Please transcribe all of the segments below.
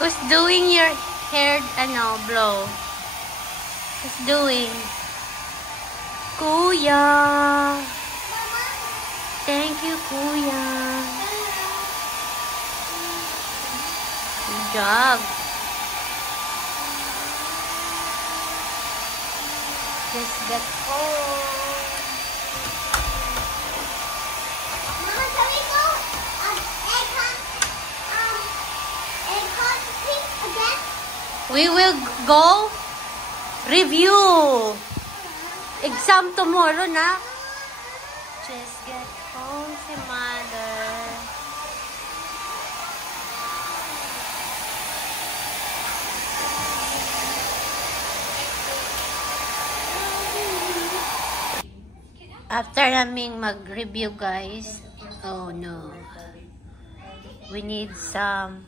Who's doing your hair, blow? Who's doing? Kuya. Thank you, Kuya. Good job. Let's get home. Mama, can we go egg hunt again? We will go review exam tomorrow, na. Just get home si mother. After naming mag-review, guys, oh no, we need some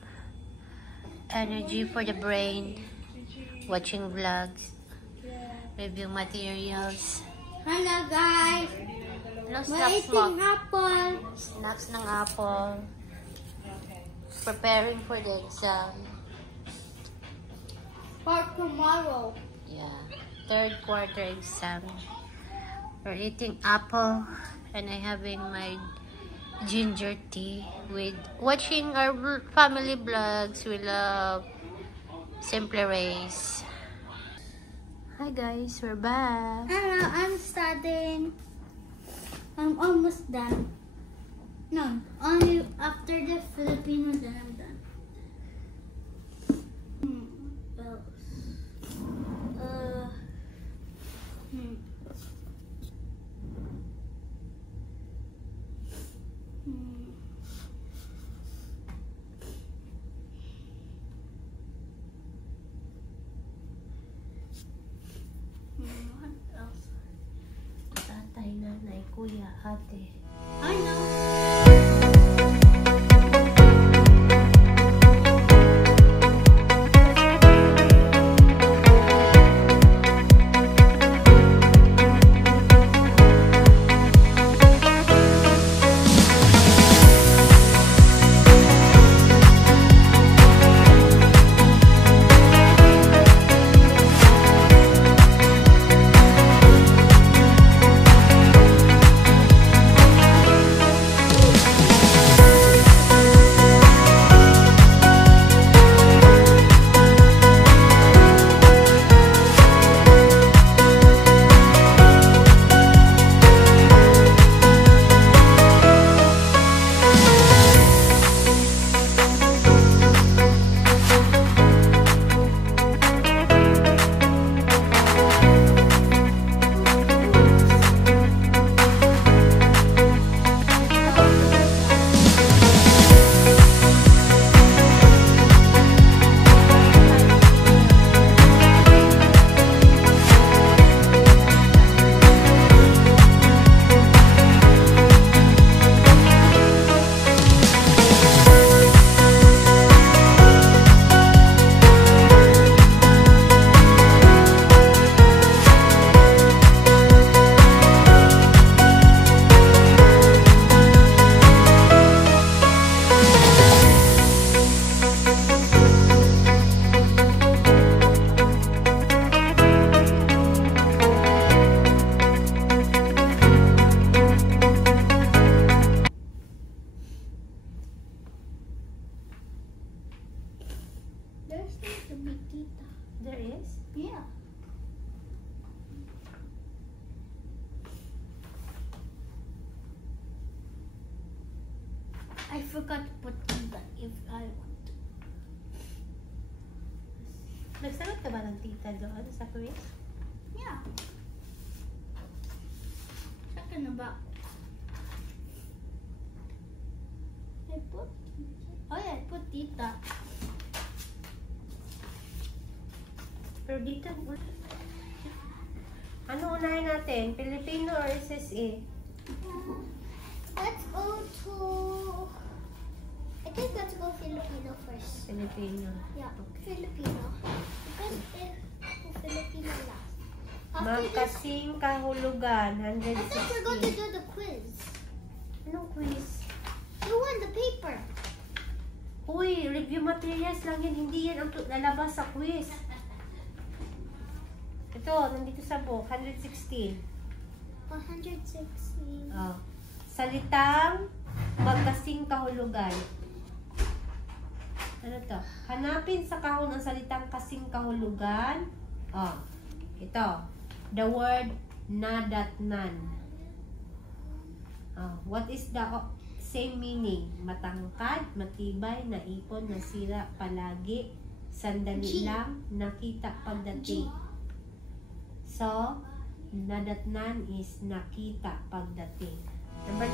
energy for the brain, watching vlogs, review materials. Hello guys! Anong We're snacks mo? eating apple. Snacks ng apple. Preparing for the exam. For tomorrow. Yeah, third quarter exam. We're eating apple and I'm having my ginger tea with watching our family vlogs. We love Simple Race. Hi guys, we're back. Hello, I'm studying. I'm almost done. No, only after the Filipino then I'm done. What else? What else? Tatay, nanay, kuya, ate. I know. There's the big tita. There is? Yeah. I forgot to put tita if I want to. Nagsagot ka ba ng tita doon sa quiz? Yeah. Talking about. I put. Oh yeah, I put tita. Pero dito, ano unahin natin? Filipino or SSA? Let's go to. I think let's go Filipino first. Filipino. Yeah, Filipino. Because if Filipino last. Magkasing kahulugan, I thought we're going to 160. do the quiz. Anong quiz? You won the paper. Who Uy, review materials lang yan. Hindi yan ang lalabas sa quiz. Ito, nandito sa book. 116. 160. Oh. Salitang magkasing kahulugan. Ano to? Hanapin sa kahon ang salitang kasing kahulugan. Oh. Ito. The word nadatnan. Oh. What is the same meaning? Matangkad, matibay, naipon, nasira, palagi, sandali G. lang, nakita pagdating. So, nadatnan is nakita pagdating. Number 2.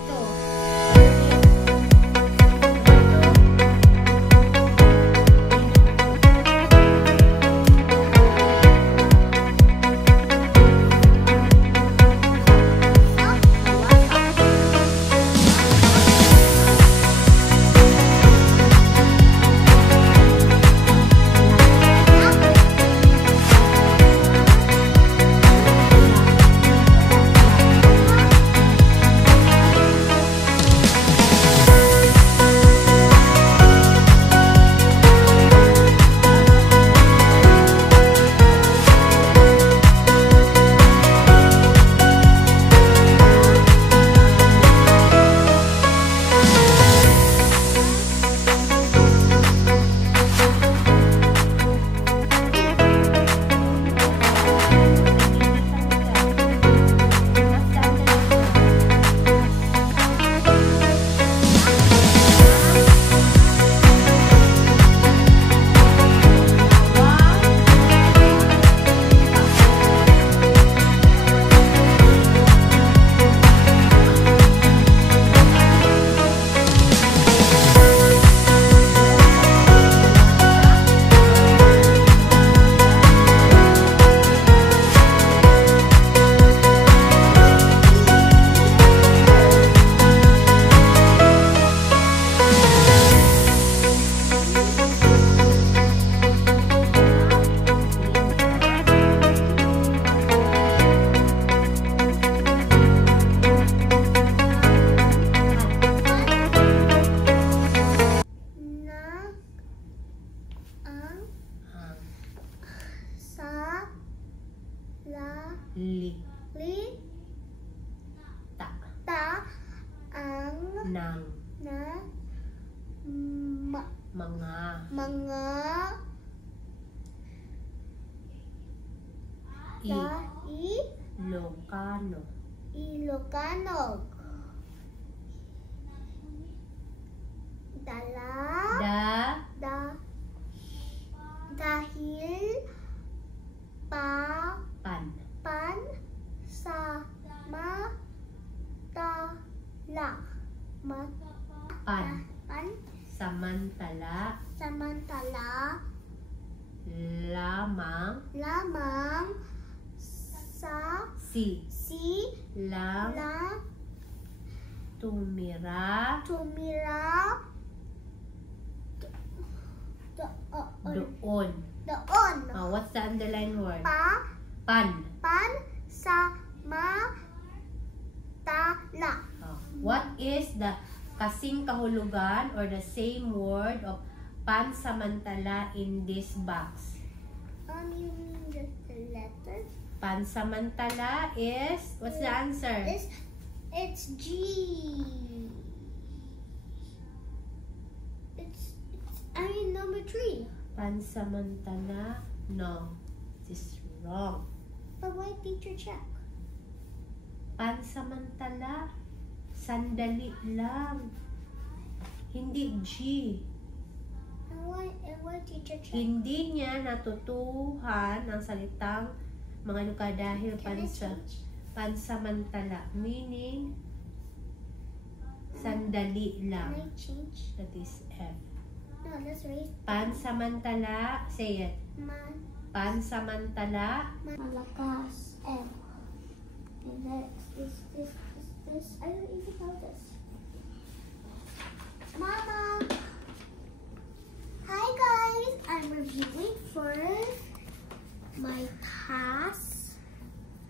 Ilocano. Ilocano. Dahil pan samantala lamang sa lang tumira doon. What's the underlined word? Pan samantala. What is the kasing kahulugan or the same word of pansamantala in this box? You mean just the letter? Pansamantala is, what's the answer? It's G. It's number 3. Pansamantala, no, this is wrong. But why teacher check? Pansamantala, sandali lang. Hindi G. And why teacher check? Hindi niya natutuhan ang salitang mga luka dahil pansamantala. Meaning, sandali lang. Can I change? That is F. No, let's raise. Pansamantala, say it. Pansamantala. Malakas. F. And this. I don't even know this. Mama! Hi guys! I'm reviewing for my task.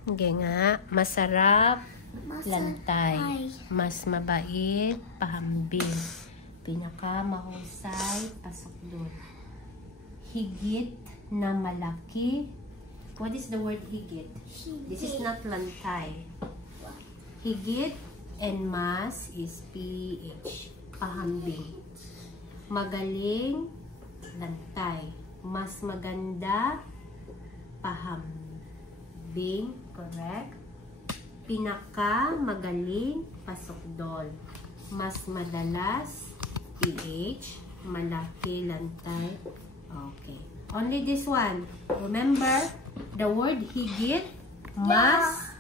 Sige nga, masarap, lantay. Mas mabait, pahambing. Pinakamahusay, pasok doon. Higit na malaki. What is the word higit? This is not lantay. Higit and mas is PH. Pahambing. Magaling, lantay. Mas maganda, pahambing. Correct? Pinaka, magaling, pasok doon. Mas madalas, PH. Malaki, lantay. Okay. Only this one. Remember, the word higit, mas,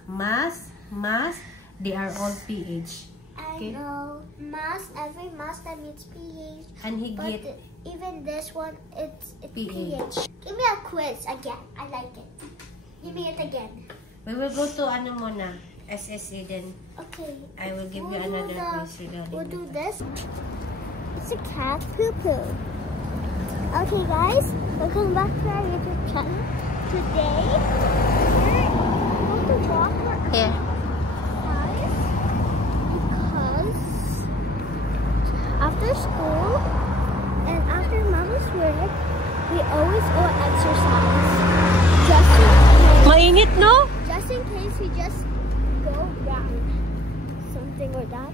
they are all PH. Okay? I know. Mas, every mas that means PH. And higit, But even this one, it's PH. PH. Give me a quiz again. I like it. Give me it again. we will go to ano muna, SSA, then Okay. I will give you We'll do another the- quiz regarding We'll do that. this. It's a cat poo-poo. Okay, guys. Welcome back to our YouTube channel. Today, we're going to walk for Here. exercise because after school and after Mama's work, we always go exercise. Mainit, no? Just in case we just go round something or that.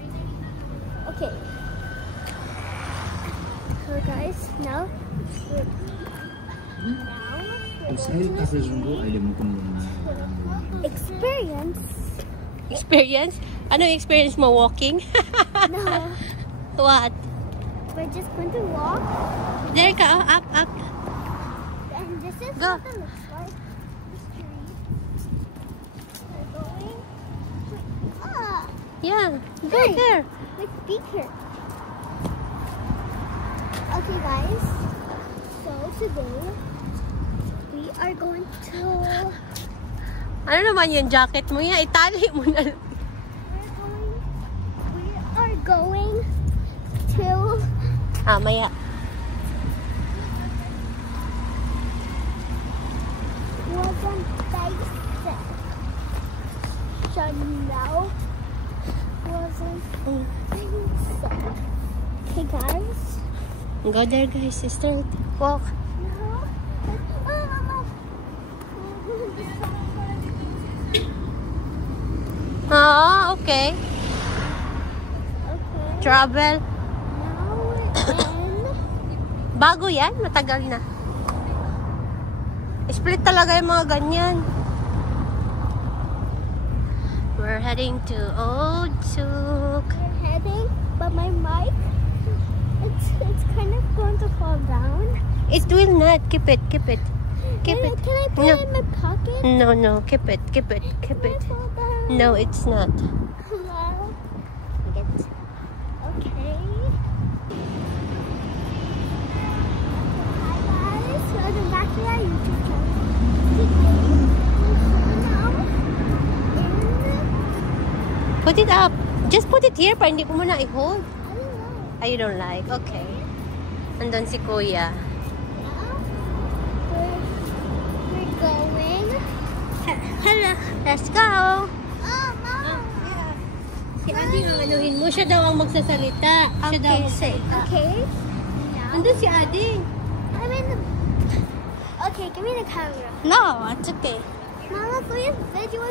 Okay. So guys, now we're experience. Experience? Ano experience mo walking? No, What? we're just going to walk, There ka, oh, up. and this is Go. what it looks like. The street. We're going. Yeah, go Hey. there. With speaker. Okay, guys. So today we are going to. Ano naman yung jacket mo yan? Itali mo na. We are going to. Maya. Wasn't basic. So now wasn't basic. Okay, guys. Go there, guys. Start. Walk. Okay. Okay. Travel. Now we're in. Bago yan? Matagal na. Split talaga yung mga ganyan. We're heading to Old Souk. We're heading, but my mic, it's kind of going to fall down. It will not. Keep it. Keep it. Keep Can it. I put No. it in my pocket? No. Keep it. Keep it. Keep Can I it. fall down? No, it's not. Well, okay. Hi guys, welcome back to our YouTube channel. Today, we're now in. Put it up. Just put it here para hindi ko muna i-hold. I don't know. You don't like? Okay. Andun si Kuya. Now we're going. Hala. Let's go. Oh, Mom. Si Adi ang anuhin mo. Siya daw ang magsasalita. Siya daw ang Okay. Okay. Now Andun si Adi. I'm in the. Okay, give me the camera. No, it's okay. Mama, go in video.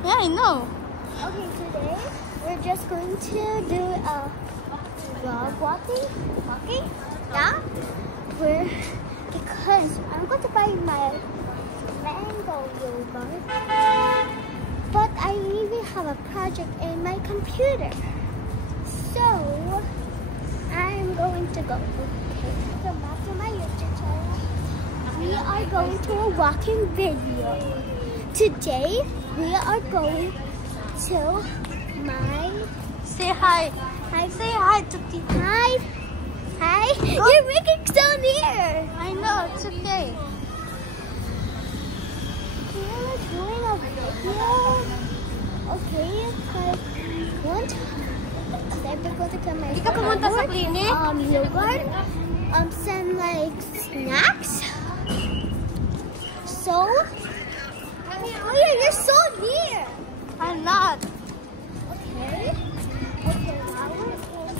Yeah, I know. Okay, today we're just going to do a vlog walking. Yeah. Because I'm going to buy my mango yogurt, but I even have a project in my computer, so I'm going to go. Okay, so back to my YouTube channel. We are going to a walking video. Today we are going to my. Say hi. Say hi to Tita. Hi. Hi. You're making so near. I know, it's okay. We're doing a video. Okay, because one time we're going to come my Hindi ka pumunta sa friend, clinic? yogurt, some like snacks. So, oh yeah, you're so near. I'm not. Okay. Okay, now we're going.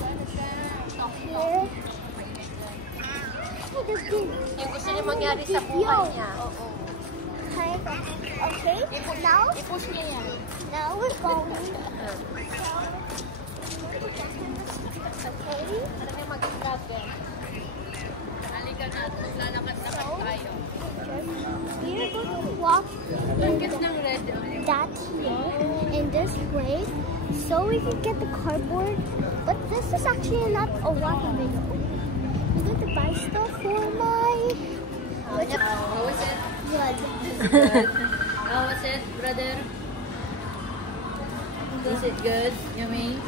Yung gusto niya mangyari sa buhay niya. Oo. Okay, now, I-push niya yan. now we're going. Okay. Ano niya mag-vlogger? Halika na, maglalakad na tayo. We're going to walk that here in this way so we can get the cardboard. But this is actually not a walking video. I'm going to buy stuff for my... How was it? Good. How was it, brother? Is it good? Yummy?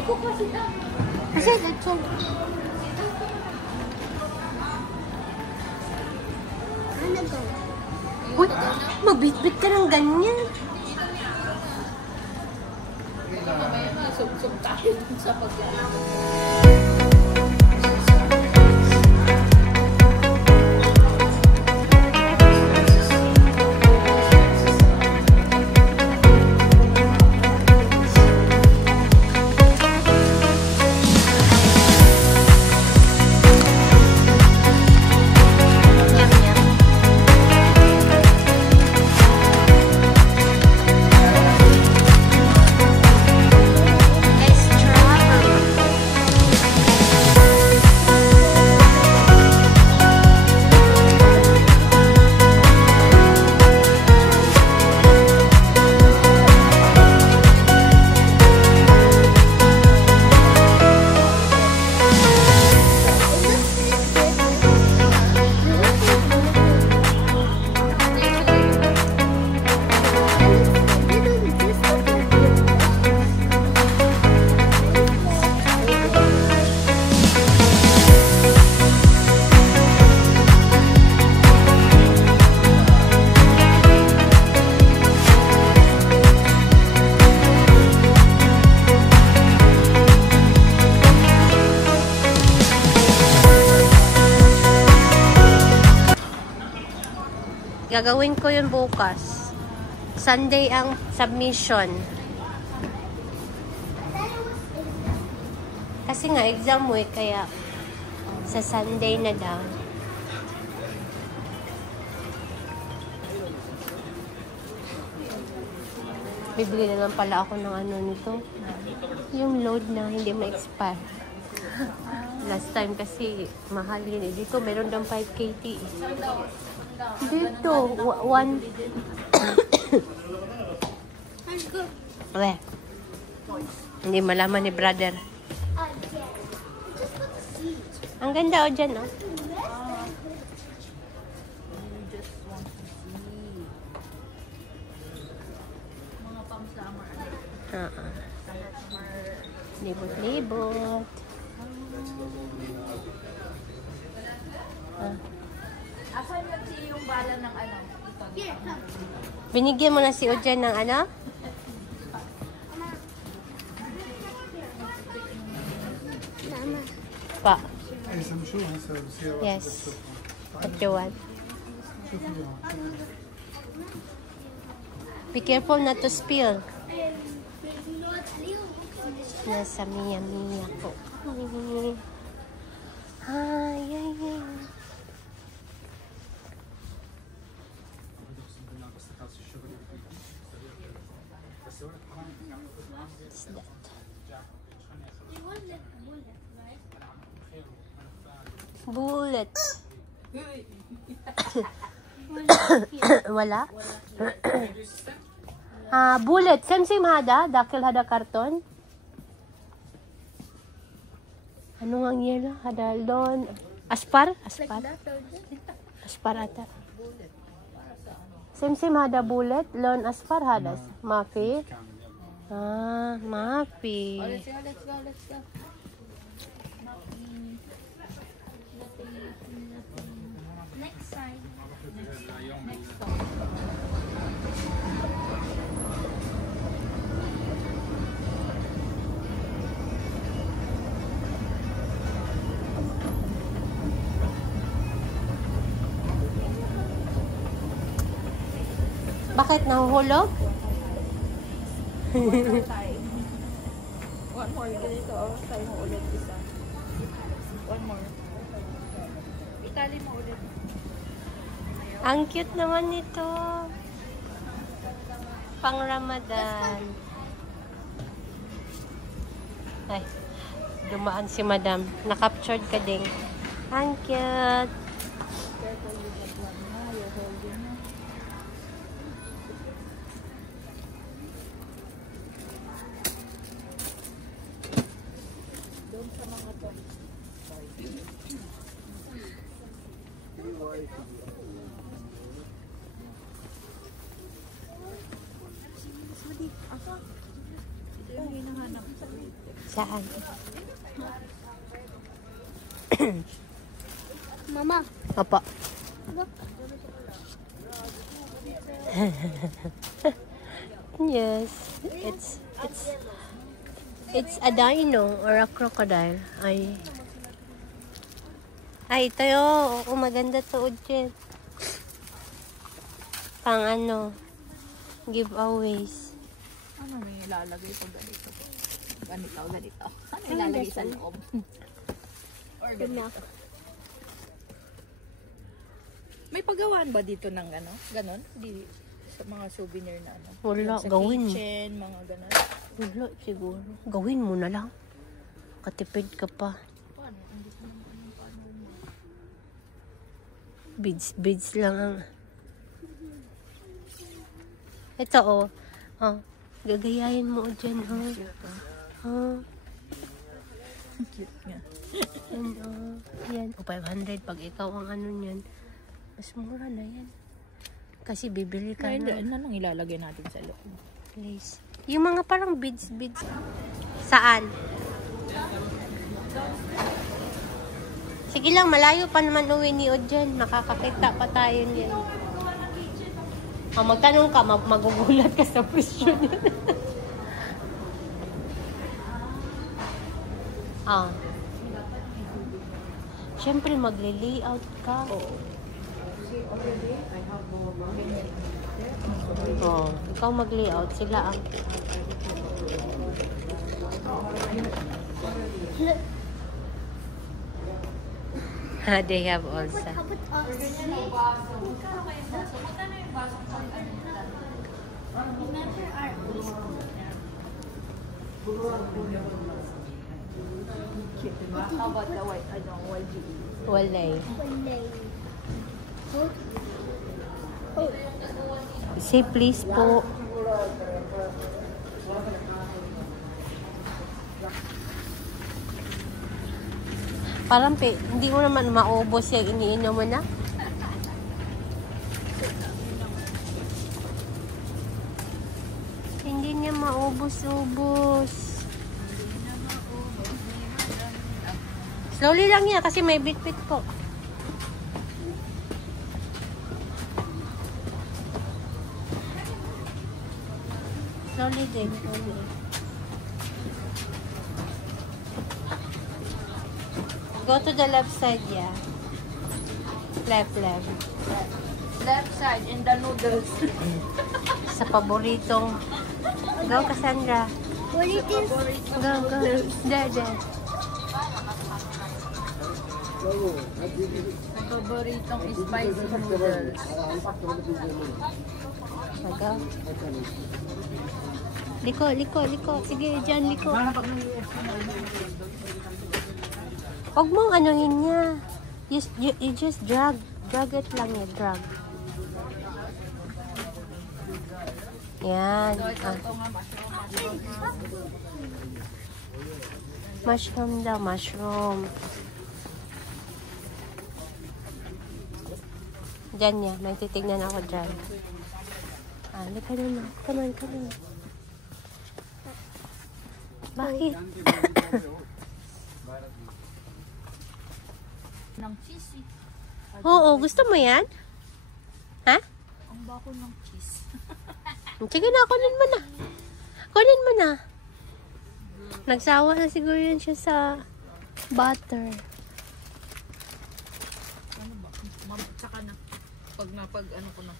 Ito kasi ito. Kasi ito. Ano ba? Uy, magbitbit ka ng ganyan. Mamaya masubsob tayo dun sa pagkain. Gagawin ko yun bukas. Sunday ang submission. Kasi nga, exam mo kaya sa Sunday na daw. Bibili na lang pala ako ng ano nito. Yung load na hindi ma-expire. Last time kasi mahal yun eh. Dito meron daw 5 KT. Dito, one. Weh. Hindi malaman ni brother. Ang ganda o dyan, oh. Mga pang-summer. Libot-libot. Asan yung bala ng ano? Binigyan mo na si Ojan ng ano? Mama. Pa. اي سمشوها هسه بصير Yes. What you want? Be careful not to spill. Nasa Mia po. Ay, ay, ay. What's that? Bullet. Wala? Bullet. Same hada? Dakil hada karton? Ano nga yelo? Hada lon? Aspar? Aspar? Aspar ata. Same hada bullet? Lon aspar hadas? Mafi? Mafi. Let's go. Next side. Bakit nahuhulog? One more ganito. Try mo ulit isa. One more. Itali mo ulit. Ang cute naman nito. Pang Ramadan. Ay, dumaan si Madam. Na-captured ka din. Ang cute. Saan? Mama, Opo. look. Yes. It's a dino or a crocodile. Ay, ito yun. Oo, maganda to, Jen. Pang ano, giveaways. Ano may ilalagay ko ganito? Ganito. Ano ilalagay sa loob? Or ganito. May pagawaan ba dito ng ano? Ganon? Di, sa mga souvenir na ano? Wala, Sa gawin mo. kitchen, mga ganon. Wala, siguro. Gawin mo na lang. Katipid ka pa. Beads lang ang... Ito, oh. Oh. Gagayahin mo dyan, ha? Oh. Cute nga. Yan, oh. Yan. O, 500 pag ikaw ang ano niyan. Mas mura na yan. Kasi bibili ka Ano na. lang ilalagay natin sa loob? Please. Yung mga parang beads. Saan? Sige lang, malayo pa naman uwi ni Odjan. Makakakita pa tayo niyan. Oh, magtanong ka, magugulat ka sa presyo niya. Siyempre, magle-layout ka. Oh, ikaw mag-layout. Sila ang... They have also. How about us? Remember our How about the white, YGE? Walay. Hold. Say please po. Parang hindi mo naman maubos yung iniinom mo na. Hindi niya maubos-ubos. Slowly lang yan kasi may bit-bit po. Slowly din. Slowly. Go to the left side, yeah. Left. Left side in the noodles. Sa paboritong. Go, Cassandra. What it is? Go. There. Ang paboritong spicy noodles. Go. Liko. Sige, dyan, liko. Huwag mong anuhin niya. You just drag. Drag it lang yan. Drag. Yan. Mushroom daw. Mushroom. Diyan niya. May titignan ako dyan. Lika na. Come on. Bakit? Ng cheese. Oo, gusto mo yan? Ha? Ang bako ng cheese. Sige na, kunin mo na. Nagsawa na siguro yun siya sa butter. Ano ba? Tsaka na. Pag ano ko na.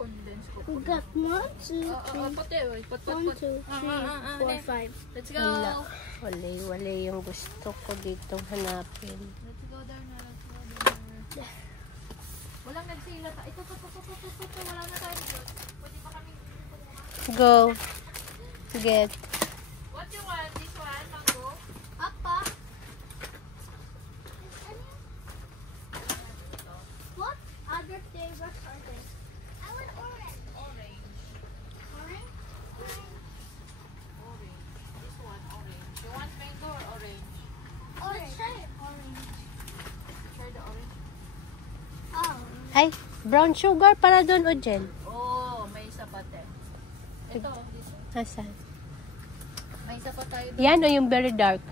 Condense ko. We got 1, 2, 3. Pati, oy. Pot. 1, 2, 3, 4, 5. Let's go. Wala. Wala yung gusto ko ditong hanapin. Let's go there na. Walang nagsila ta. Ito. Wala na tayo. Pwede pa kami kumuha. Go. Get. What you want? This one, mango? Papa. What other flavors are there? I want orange. Orange. Orange? Orange. This one, orange. You want mango or orange? Orange. Let's try orange. Try the orange. Oh. Ay, brown sugar para doon o Jen? Oh, may isa pa te. Ito, this one. Asan? May isa pa tayo. Yan o yung very dark?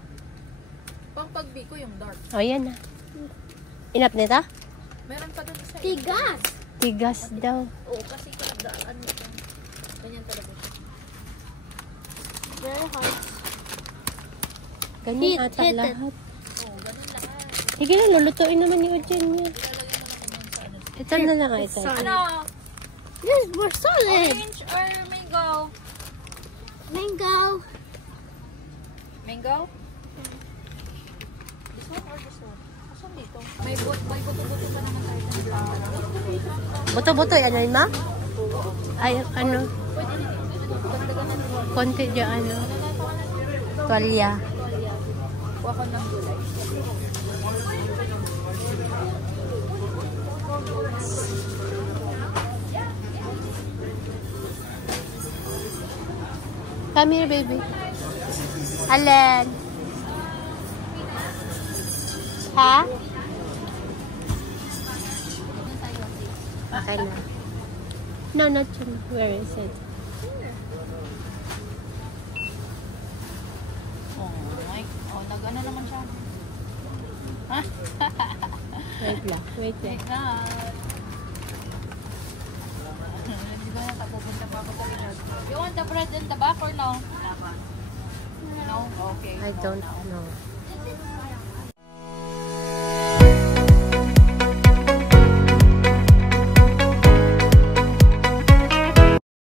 Pang pagbiko yung dark. O, yan na. Inap nito? Meron pa doon isa. Tigas. Tigas daw. Oo, kasi daan mo siya. Ganyan talaga siya. Very hard. Ganyan Hit, ata hit it. lahat. Oo, ganun lahat. Sige na, lulutuin naman ni Ojen niya. Ito na lang ito. Sorry. Ano? This we're solid. Orange or mango? Mango. Mango? This one or this one? Asan dito? May buto-buto pa naman tayo ng brown. Buto-buto, ano yun ma? Ay, ano? Pwede na dito. Dagdagan natin. Konti dyan, ano? Tuwalya. Kuha ko ng gulay. Come here, baby. Allen. Ha? Okay na. No, not yun. Where is it? Oh, my. Oh, nag-ano naman siya. Wait lang. Wait lang. Take that. Let's go na. Pupunta pa ako sa likod. You want the bread in the back or no? No? Okay. I don't know.